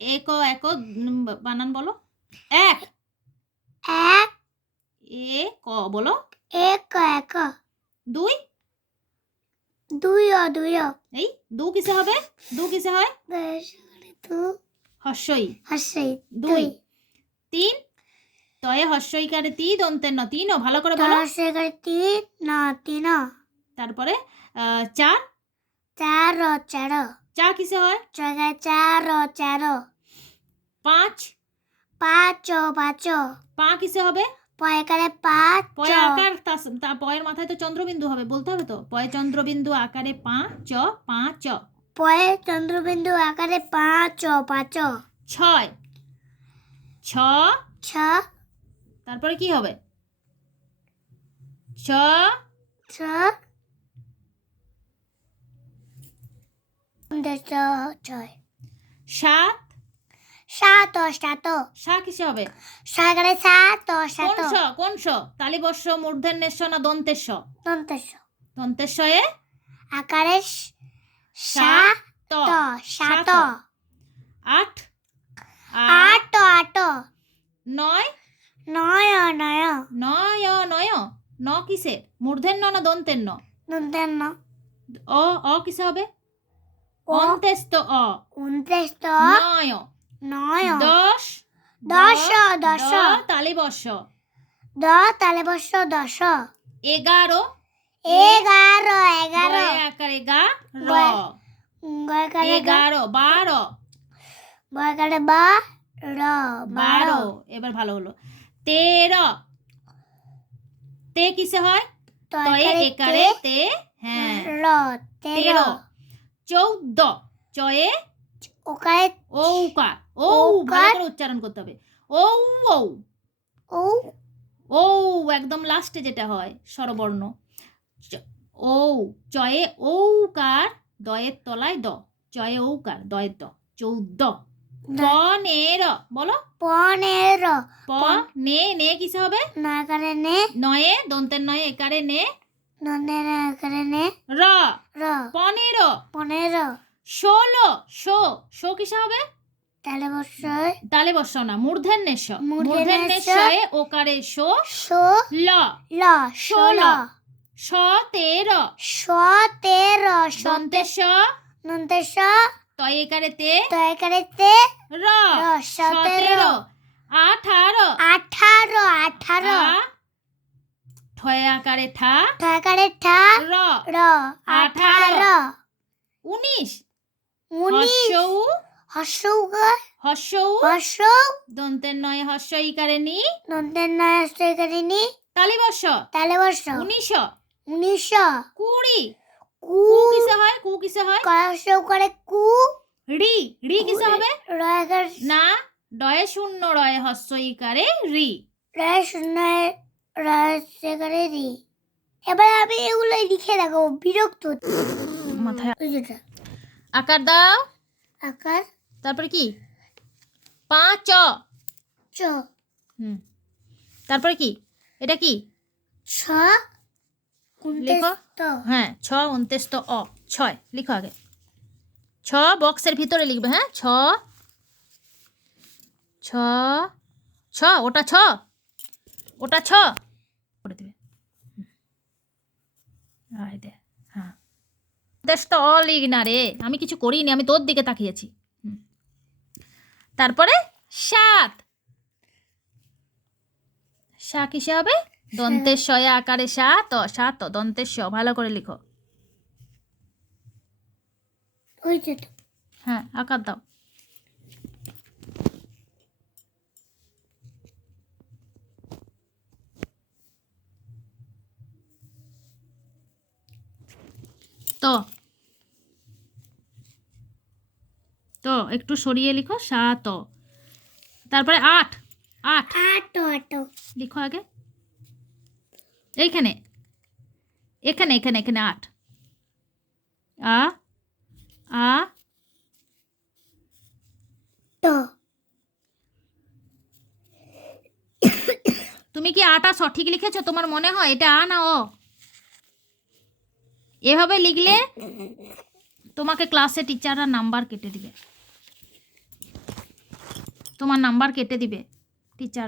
এক এক বানান বলো। এক। এক। এ ক বলো। এক এক। দুই। দুই দুই। এই দু কিসে হবে? দু কিসে হয়? দু। হর্ষই। হাসি দুই। তিন। তয়ে হর্ষইকারে তি দন্তের ন তিন ও ভালো করে বলো। এগারো তিন ন তিন তারপরে চার। চার চার। চা কিসে হয়? জায়গায় চার চার পাঁচ। পাঁচ পাঁচ পা কিসে হবে? পয়কারে পাঁচ পয় আকার তা- পয়ের মাথায় তো চন্দ্রবিন্দু হবে বলতে হবে তো? পয় চন্দ্রবিন্দু আকারে পা চ পা চ পয়ে চন্দ্রবিন্দু আকারে পাঁচ পাঁচ ছয়। ছ। ছ। তারপরে কি হবে? ছ। ছ। ছয়। সাত? সাত সাত সা কিসে হবে? সাগরে সাত সাত কোন স কোন স তালিবর্ষ মূর্ধন্যেশ্ব না দন্তেশ্ব দন্তস দন্তেশ্বয়ে আকারে সা সাত ত সাত। আট? আট আট। আট নয়? নয় নয়। নয় নয়। ন কিসে মূর্ধন্য না দন্তের ন দন্তের ন অ অ কিসে হবে? ও অন্তেস্ত অ উনত্রিশ নয় নয় দশ দশ দ- দশ দ তালিবর্ষ দ তালে বর্ষ দশ এগারো এগারো এগারো আকারে গা র এগারো বারো বয়কারে বা র বারো এবার ভালো হলো তেরো তে কিসে হয় তয়ে একারে তে হ্যাঁ তেরো চৌদ্দ। চয়ে ওকারে ঔকার ও। ভালো করে উচ্চারণ করতে হবে। ও ও ও ও একদম লাস্টে যেটা হয় স্বরবর্ণ। ও চয়ে ঔকার দয়ের তলায় দ। চয়ে ঔকার দয়ের দ। চৌদ্দ। পনেরো বলো। পনেরো প নে নে কিসে হবে? নয়কারে নে। নয়ে দন্তের নয়ে একারে নে। নন্দের একারে নে র। র। পনেরো। পনেরো। ষোলো। শো শো কিসে হবে? তালে বর্ষ তালে বর্ষ না মূর্ধন্যের স মূর্ধন্যের শয়ে ওকারে শো শো ল। ল। ষোলো। সতেরো। সতেরো। দন্তের স নন্দের স তয় একারে তে তয়কারে তে র। র। সতেরো। আঠারো। আঠারো। আঠারো। ঠয় আকারে ঠা তয়কারে ঠা র র আঠারো। উনিশ। উনিশ। হর্ষৌ। হর্ষৌ হর্ষৌ। হর্ষৌ। দন্তের নয় হর্ষ ইকারে নি নন্দের নয় তয়কারে নি তালি বর্ষ তালে বর্ষ উনিশ। উনিশশো কুড়ি। কু। কিসে হয়? কু কিসে হয়? কয়শো করে কু। রি। রি কিসে হবে? না ডয়ে শূন্য রয়ে হস্য ইকারে রি। রয় শূন্য রয় করে রি। এবার আমি এগুলো লিখে দেখো বিরক্ত মাথায় ওই যেটা আকার দাও। আকার। তারপরে কি? পাঁচ চ। হুম। তারপরে কি? এটা কি? ছ। লেখো। হ্যাঁ ছ উনত্রিশ তো অ ছয়। লিখো আগে। ছ বক্সের ভিতরে লিখবে হ্যাঁ? ছ। ছ। ছ ওটা ছ। ওটা ছ করে দেবে হুম। আয় দে হ্যাঁ। দেশ তো অ লিখ না রে আমি কিছু করিনি আমি তোর দিকে তাকিয়েছি। তারপরে সাত। সা কিসে হবে? দন্তের শয়ে আকারে সাত। সাত দন্তের স ভালো করে লিখো। হ্যাঁ আকার দাও। তো। তো একটু সরিয়ে লিখো সাত। তারপরে আট আট। আটো আটো। লিখো আগে। এইখানে। এখানে এখানে এখানে আট। আ আ। তুমি কি আটা সঠিক লিখেছো? তোমার মনে হয় এটা আ না ও এভাবে লিখলে তোমাকে ক্লাসে টিচাররা নাম্বার কেটে দিবে। তোমার নাম্বার কেটে দিবে টিচার